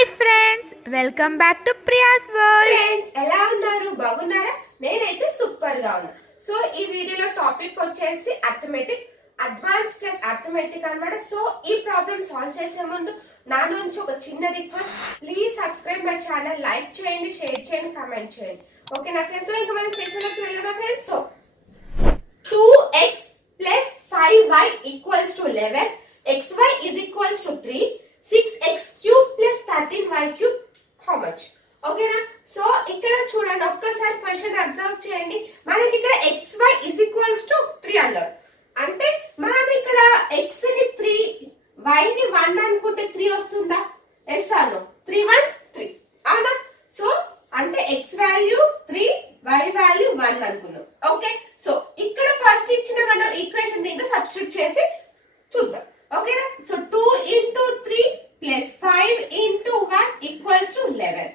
Hi friends, welcome back to Priya's world. Friends ఎలా ఉన్నారు? బాగున్నారా? నేనైతే సూపర్ గా ఉన్నా. సో ఈ వీడియోలో టాపిక్ వచ్చేసి అర్థమెటిక్ అడ్వాన్స్ ప్లస్ అర్థమెటిక్ అన్నమాట. సో ఈ ప్రాబ్లమ్ సాల్వ్ చేసే ముందు నా నుంచి ఒక చిన్న request, please subscribe my channel, like చేయండి, షేర్ చేయండి, కామెంట్ చేయండి. ఓకేనా ఫ్రెండ్స్? సో ఇంకా మనం సెషన్ లోకి వెళ్దామా friends? So 2x plus 5y equals to 11, xy is equals to 3, 6x cube plus 13y cube how much? ఓకేనా? సో ఇక్కడ చూడండి, ఒక్కసారి క్వశ్చన్ అబ్జర్వ్ చేయండి. మనకి ఇక్కడ xy is equals to 3 అన్నారు. అంటే మనం ఇక్కడ x ని 3, y ని 1 అనుకుంటే 3 వస్తుందా? ఎస్ అను 3 1 3 అవునా? సో అంటే x వాల్యూ 3, y వాల్యూ 1 అనుకున్నాం. ఓకే, సో ఇక్కడ ఫస్ట్ ఇచ్చిన మనం ఈక్వేషన్ దీంట్లో సబ్స్టిట్యూట్ చేసి చూద్దాం. ఓకేనా? So 2 into 3 plus 5 into 1 equals to 11.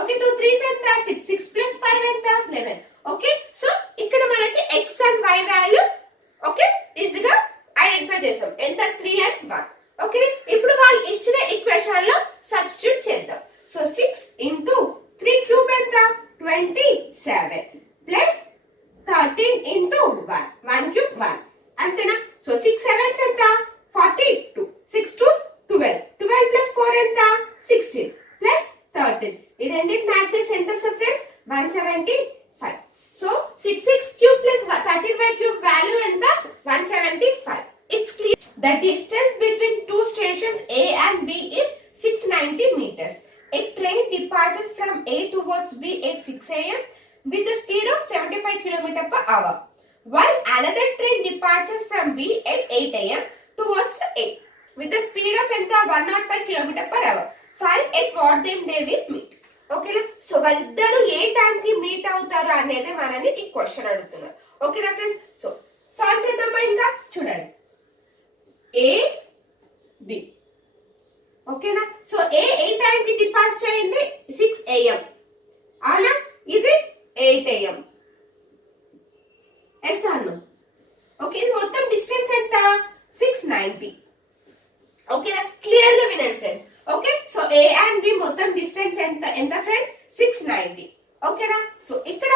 Okay, 2 3s ఎంత? 6, 6 plus 5 ఎంత? 11. ఓకే, సో ఇక్కడ మనకి x and y value okay ఈజీగా ఐడెంటిఫై చేసాం. ఎంత? 3 and 1. ఓకే, ఇప్పుడు వాళ్ళు ఇచ్చిన ఈక్వేషన్ లో సబ్స్టిట్యూట్ చేద్దాం. సో 6 into 3 క్యూబ్ ఎంత? 27 ప్లస్ 13 into 1, 1 cube 1 అంతేనా? సో 6 7s ఎంత? 42, 6 2s 12, 12 plus 4 ఎంత? 16 plus 13. ఈ రెండింటిని యాడ్ చేసి ఎంత వస్తుంది friends? 175. So 6x cube plus 13y cube value ఎంత? 175. It's clear. The distance between two stations A and B is 690 meters. A train departs from A towards B at 6 a.m. with the speed of 75 km per hour, while another train departs from B at 8 a.m. towards A with the speed of ఎంత? 105 km per hour. Find at what time they will meet. ఓకేనా? So వాళ్ళిద్దరు ఏ time కి meet అవుతారు అనేది మనని ఈ question అడుగుతున్నారు. ఓకేనా ఫ్రెండ్స్? సో సాల్వ్ చేద్దామా? ఇంకా చూడండి, ఏ బి. ఓకేనా? సో ఏ టైం కి డిపార్చర్ అయింది? 6 a.m. అవునా? ఇది 8 a.m. ఎస్ అను. ఓకే, ఇది మొత్తం డిస్టెన్స్ ఎంత? 690. ఓకేనా? క్లియర్ గా వినండి friends. Okay, so A and B మొత్తం డిస్టెన్స్ ఎంత ఫ్రెండ్స్? 690. ఓకేనా? సో ఇక్కడ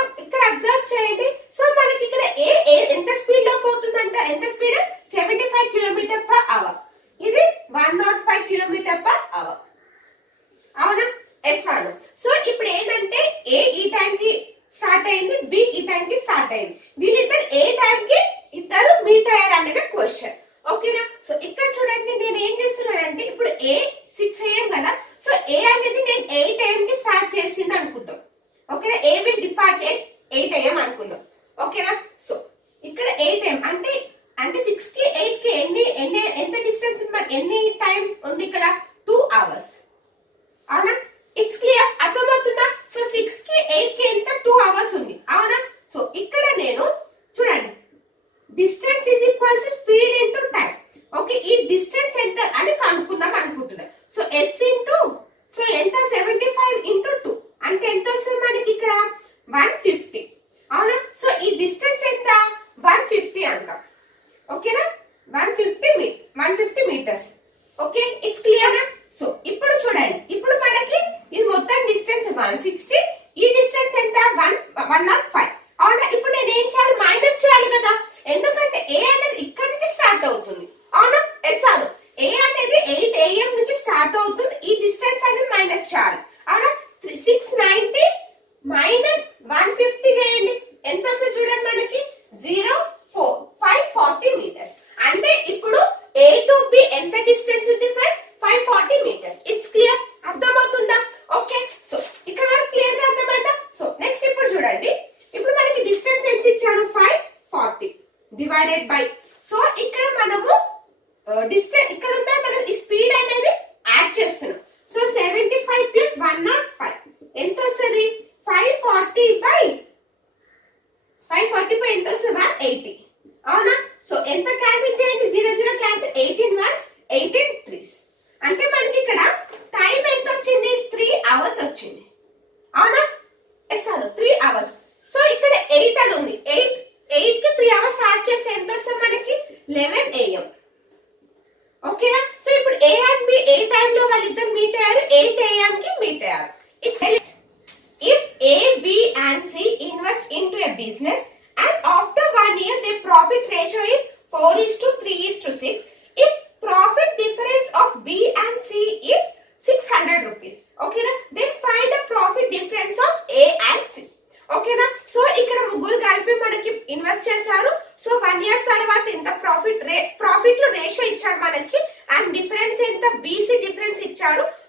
అబ్జర్వ్ చేయండి. సో మనకి ఇక్కడ ఏ ఎంత స్పీడ్ లో పోతుందంట? ఎంత స్పీడ్? 75 km per hour. ఇది 105 km per hour. అవునా? ఎస్ అను. సో ఇప్పుడు ఏంటంటే ఏ ఈ టైం కి స్టార్ట్ అయింది, బి ఈ టైం కి స్టార్ట్ అయింది. వీళ్ళిద్దరు ఏ టైం కి ఇద్దరు మీట్ అయ్యారు అనేది క్వశ్చన్. ఓకేనా? సో ఇక్కడ చూడండి, నేను ఏం చేస్తున్నానంటే ఇప్పుడు ఏ 6 a.m. కదా. సో ఏ అనేది నేను 8 a.m. కి స్టార్ట్ చేసింది అనుకుంటాం. ఓకేనా? ఏ విల్ డిపార్చ్ ఎట్ 8 a.m. అనుకుందాం. ఓకేనా? సో ఇక్కడ 8 a.m. అంటే 6 కి 8 కి ఎంత డిస్టెన్స్ ఉంది? ఎన్ని టైం ఉంది ఇక్కడ? 2 hours. అవునా? It's clear. అర్థమవుతుందా? సో 6 కి 8 కి ఎంత? 2 hours ఉంది. అవునా? సో ఇక్కడ నేను చూడండి, distance is equals to speed into time. Okay, ఈ డిస్టెన్స్ ఎంత అని కనుక్కుందాం అనుకుంటున్నా. సో ఎస్ ఇంటూ సో ఎంత? 75 ఇంటూ 2 అంటే ఎంత వస్తుంది మనకి ఇక్కడ? 150. అవునా? సో ఈ డిస్టెన్స్ ఎంత? 150 అంటాం. ఓకేనా? 150 metres. Okay, it's clear. So ఇప్పుడు చూడండి, ఇప్పుడు మనకి ఇది మొత్తం డిస్టెన్స్ 160. ఈ డిస్టెన్స్ ఎంత? 105. అవునా? ఇప్పుడు నేను ఏం చేయాలి? మైనస్ చేయాలి కదా. ఎందుకంటే ఏ అనేది ఇక్కడ నుంచి స్టార్ట్ అవుతుంది. అవునా? ఎస్ అను. ఏ అనేది 8 a.m. నుంచి స్టార్ట్ అవుతుంది. ఈ డిస్టెన్స్ అనేది మైనస్ చేయాలి. అవునా? 690 మైనస్ 150 చేయండి. ఎంత వస్తుంది చూడండి మనకి? 540 మీటర్స్. అంటే ఇప్పుడు ఏ టు బి ఎంత డిస్టెన్స్ ఉంది ఫ్రెండ్స్? 540 మీటర్స్. It's clear. అర్థమవుతుందా? ఓకే, సో ఇక్కడ వరకు క్లియర్ గా అర్థమైందా? సో నెక్స్ట్ ఇప్పుడు చూడండి, ఇప్పుడు మనకి డిస్టెన్స్ ఎంత ఇచ్చారు? 540 డివైడెడ్ బై. సో ఇక్కడ మనము డిస్టెన్స్ ఇక్కడ ఉందా, మనం ఈ స్పీడ్ అనేది యాడ్ చేస్తున్నాం. సో 75 ప్లస్ 105 ఎంత వస్తుంది? 540 బై ఎంత వస్తుంది? 180. అవునా? సో ఎంత క్యాన్సిల్ చేయండి? 0 0 క్యాన్సిల్. 18 1s 18 3s. అంటే మనకి ఇక్కడ టైం ఎంత వచ్చింది? 3 hours వచ్చింది. అవునా? ఎస్ అను 3 hours. సో ఇక్కడ 8 అని ఉంది. 8 కి 3 hours స్టార్ట్ చేస్తే ఎంత వస్తుంది మనకి? 11 a.m. ఓకేనా? సో ఇప్పుడు ఏ అండ్ బి ఏ టైం లో వాళ్ళిద్దరు మీట్ అయ్యారు? 8 a.m. కి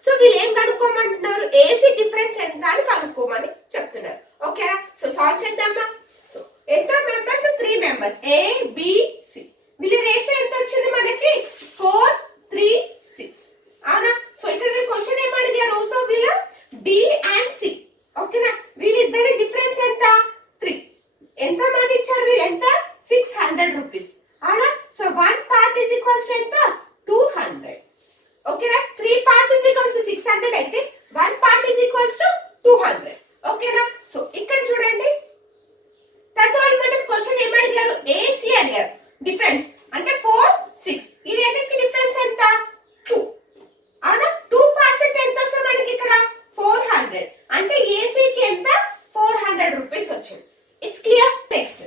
సో వీళ్ళు ఏం కనుక్కోమంటున్నారు, ఏసీ డిఫరెన్స్ ఎంత అని కనుక్కోమని చెప్తున్నారు. ఓకేనా, సో సాల్వ్ చేద్దామా. సో ఎంత members, 3 members, A B C. వీళ్ళ రేషియో ఎంత వచ్చింది మనకి, 4 3 6. అవునా, సో ఇక్కడ వీళ్ళు క్వశ్చన్ ఏం అడిగారు, సో వీళ్ళ బి అండ్ సి. ఓకేనా, వీళ్ళిద్దరి డిఫరెన్స్ ఎంత, 3. ఎంత మనీ ఇచ్చారు వీళ్ళు, ఎంత, 600 రూపీస్. అవునా, so 1 part is equals to ఎంత, 200. ఓకేనా, 3 పార్ట్స్ ఈజ్ ఈక్వల్స్ టు 600 అయితే 1 పార్ట్ ఈజ్ ఈక్వల్స్ టు 200. ఓకేనా, సో ఇక్కడ చూడండి, తర్వాత మనం క్వశ్చన్ ఏం అడిగారు, ఏసీ అడిగారు. డిఫరెన్స్ అంటే 4 6, ఈ రెండింటికి డిఫరెన్స్ ఎంత, 2. అవునా, 2 పార్ట్స్ అయితే ఎంత వస్తుంది మనకి ఇక్కడ, 400. అంటే ఏసీకి ఎంత, 400 రూపీస్ వచ్చింది. It's clear. Next,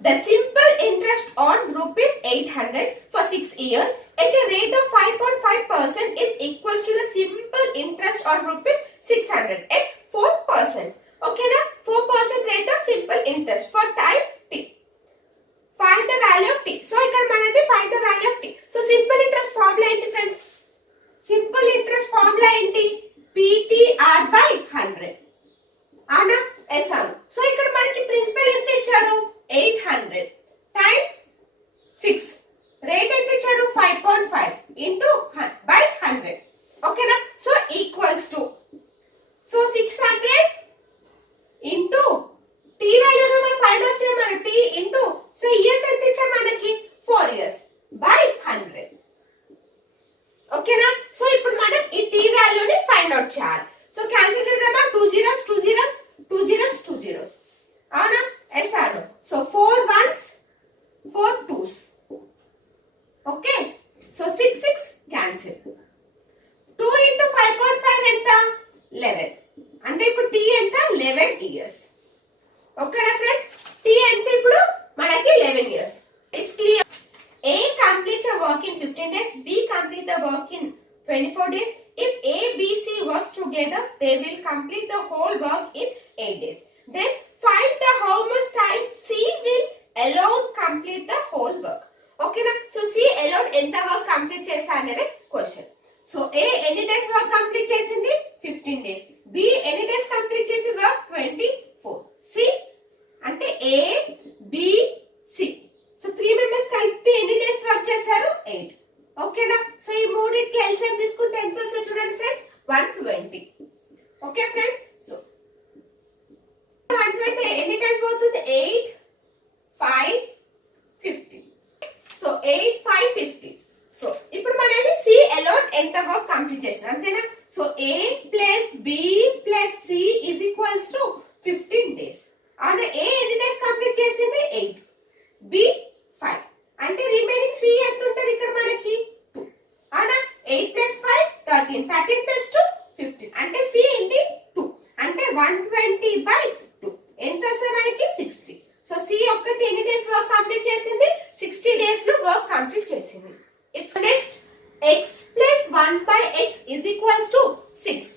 the simple interest on rupees 800 for 6 years at a rate of 5.5% is equals to the simple interest on rupees 600 at 4%. Okay na, 4% rate of simple interest for time t. Find the value of t. So ikkada manadi find the value of t. So simple interest formula enti friends, simple interest formula enti, PTR by 100. అవునా, yes అవును. So ఇక్కడ మనకి principal ఎంత ఇచ్చారు, 800 time 6, rate ఎంత ఇచ్చారు, 5.5 into by 100. ఓకేనా, so equals to, so 600 into T value మనం ఫైండ్ అవుట్ చేయాలి, మన టీ ఇంటూ, సో ఇయర్స్ ఎంత ఇచ్చారు మనకి, 4 ఇయర్స్ బై 100. ఓకేనా, సో ఇప్పుడు మనం ఈ టీ వాల్యూని ఫైండ్ అవుట్ చేయాలి. సో క్యాన్సిల్ చేద్దామా, 2 zeros 2 zeros 2 zeros 2 zeros. అవునా, ఎస్ అవును. So 4 1s 4 2s. Okay, so 6 6 cancel. 2 into 5.5 ఎంత, 11. అంటే ఇప్పుడు టీ ఎంత, 11 ఇయర్స్. ఓకేనా ఫ్రెండ్స్, టీ ఎంత ఇప్పుడు మనకి 11 years. It's clear. A completes a work in 15 days, B completes the work in 24 days. If A, B, C works together, they will complete the whole work in 8 days. Then find the how much time C will alone complete the whole work. Okay na, so C alone enta work complete chesta anede question. So A any days work complete chesindi, 15 days. B any days complete chesi work, 24. C ante A B C, so 3 members కలిపి ఎన్ని days work చేశారు, 8. ఓకేనా, so ఈ మూడింటికి LCM తీసుకుంటే ఎంత వస్తుంది చూడండి ఫ్రెండ్స్, 120. ఓకే ఫ్రెండ్స్, సో 120 ఎన్ని టైమ్స్ పోతుంది, 8 5 50. సో 8 5 50. సో ఇప్పుడు మనల్ని సి అలోన్ ఎంత వర్క్ కంప్లీట్ చేశారు అంతేనా. So A plus B plus C is equals to 15 days. అవునా, A ఎన్ని డేస్ కంప్లీట్ చేసింది, 8. B 5. అంటే రిమైనింగ్ సి ఎంత ఉంటుంది ఇక్కడ మనకి, 2. అవునా, 8 ప్లస్ 5 13, 13 ప్లస్ 2 15. అంటే సి ఏంటి, 2. అంటే 120 బై 2 ఎంత వస్తుంది మనకి, 60. సో సి ఒక్కటి ఎన్ని డేస్ వర్క్ కంప్లీట్ చేసింది, 60 డేస్ లో వర్క్ కంప్లీట్ చేసింది. It's next, x plus 1 by x is equals to 6.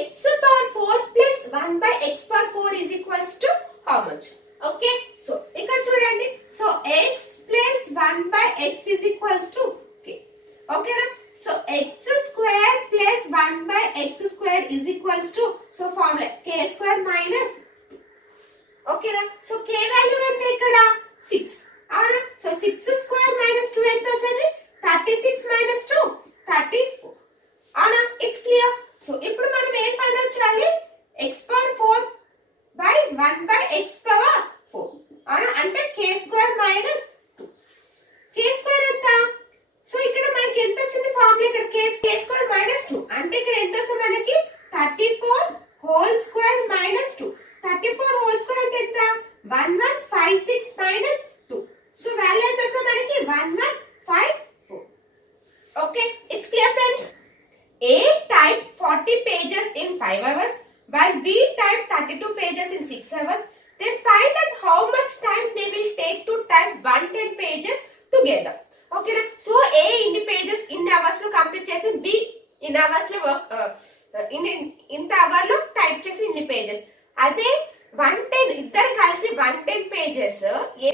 x power 4 plus 1 by x power 4 is equals to how much. Okay, so ఇక్కడ చూడండి, so x plus 1 by x is equals to k. ఓకేనా, so x square plus 1 by x square is equals to, so formula k square minus 2. ఓకేనా, so k value ఎంత ఇక్కడ, 6. అవునా, so 6 square minus 2 ఎంత వస్తుంది, 36 minus 2 34. అవునా, it's clear. So ఇప్పుడు మనం ఏం ఫైండ్ అవుట్ చేయాలి, x power 4 by 1 by x power 4. అవునా, అంటే k square minus 2. k square ఎంత, సో ఇక్కడ మనకి ఎంత వచ్చింది ఫార్ములా, ఇక్కడ k స్క్వేర్ మైనస్ 2. అంటే ఇక్కడ ఎంత వస్తుంది మనకి, 34 whole square minus 2. 34 whole square అంటే ఎంత, 1156 మైనస్ 2. సో వాల్యూ ఎంత వస్తుంది మనకి, 1154. Okay, it's clear friends. A type 40 pages in 5 hours while B type 32 pages in 6 hours. Then find out how much time they will take to type 110 pages together. Okay na, so A ఇన్ని pages ఇన్ని hours లో complete చేసి, B ఇన్ని hours లో ఇంత hour లో type చేసి ఇన్ని pages. అదే 110 ఇద్దరు కలిసి 110 pages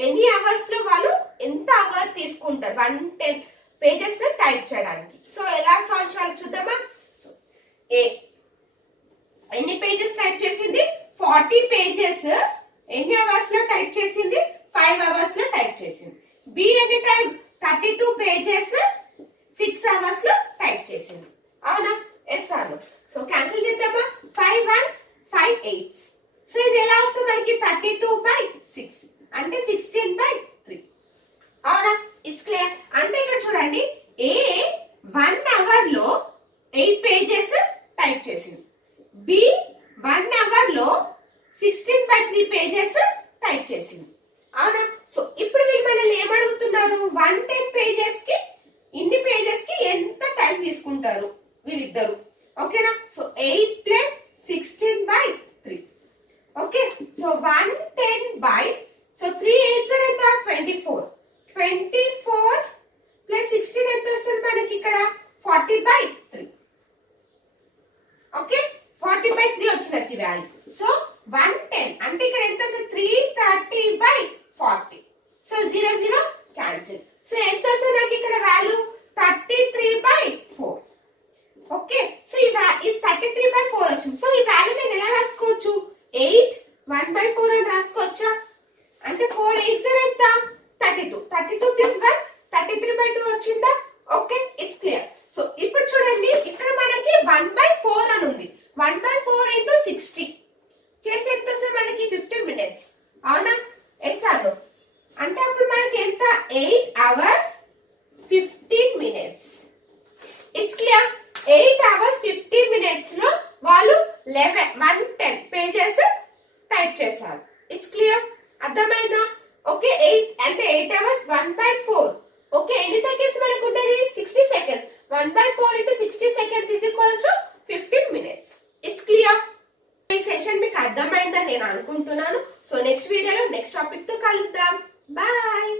ఎన్ని hours లో వాళ్ళు ఎంత అవర్ తీసుకుంటారు 110 pages టైప్ చేయడానికి. సో ఎలా సాల్వ్ చేయాలో చూద్దామా. ఏ ఎన్ని పేజెస్ టైప్ చేసింది 40 పేజెస్ ఎన్ని అవర్స్ లో టైప్ చేసింది 5 అవర్స్ లో టైప్ చేసింది. బి ఎన్ని టైం 32 పేజెస్ 6 అవర్స్ లో టైప్ చేసింది. అవునా? ఎస్ అను. సో క్యాన్సిల్ చేద్దామా? 5 1s 5 8s. సో ఇది ఎలా వస్తుంది మనకి 32/6 అంటే 16/3. అవునా? It's clear. అంటే ఇక్కడ చూడండి ఏ 1 అవర్ లో 8 పేజెస్ టైప్ చేసింది. బి 1 అవర్ లో 16/3 పేజెస్ టైప్ చేసింది. అవునా? సో ఇప్పుడు వీళ్ళు మనల్ని ఏమడుగుతున్నారు? 110 పేజెస్ కి ఇన్ని పేజెస్ కి ఎంత టైం తీసుకుంటారు వీళ్ళిద్దరు. ఓకేనా? So 8 plus 16/3. Okay, so 110 by so 3 8 ఎంత 24. 24 ప్లస్ 16 ఎంత వస్తుంది మనకి ఇక్కడ 40/3. ఓకే, 40/3 వచ్చినట్టు వాల్యూ. సో 110 అంటే ఇక్కడ ఎంత వస్తుంది 330/40. So 0 0 cancel. సో ఎంత వస్తుంది నాకు ఇక్కడ వాల్యూ 33/4. ఓకే, సో ఈ 33/4 వచ్చింది. సో ఈ వాల్యూ నేను ఎలా రాసుకోవచ్చు? 8 1/4 అని రాసుకోవచ్చా? అంటే 4 8 ఎంత 32. 32 ప్లస్ 1 33/2 వచ్చిందా? Okay, it's clear. సో ఇప్పుడు చూడండి ఇక్కడ మనకి 1/4 అని ఉంది. 1/4 into 60 చేసి ఎంత వస్తుంది మనకి 15 minutes. అవునా? ఎస్ అను. అంటే అప్పుడు మనకి ఎంత 8 hours 15 minutes. It's clear. 8 hours 15 minutes లో వాళ్ళు 110 పేజెస్ టైప్ చేశారు. It's clear. అర్థమైందా? ఓకే, 8 అంటే 8 hours 1/4. ఓకే, ఎన్ని సెకండ్స్ మనకు ఉంటుంది 60 seconds. 1/4 into 60 seconds is equals to 15 minutes. It's clear. ఈ సెషన్ మీకు అర్థమైందని నేను అనుకుంటున్నాను. సో నెక్స్ట్ వీడియోలో నెక్స్ట్ టాపిక్ తో కలుద్దాం. బాయ్.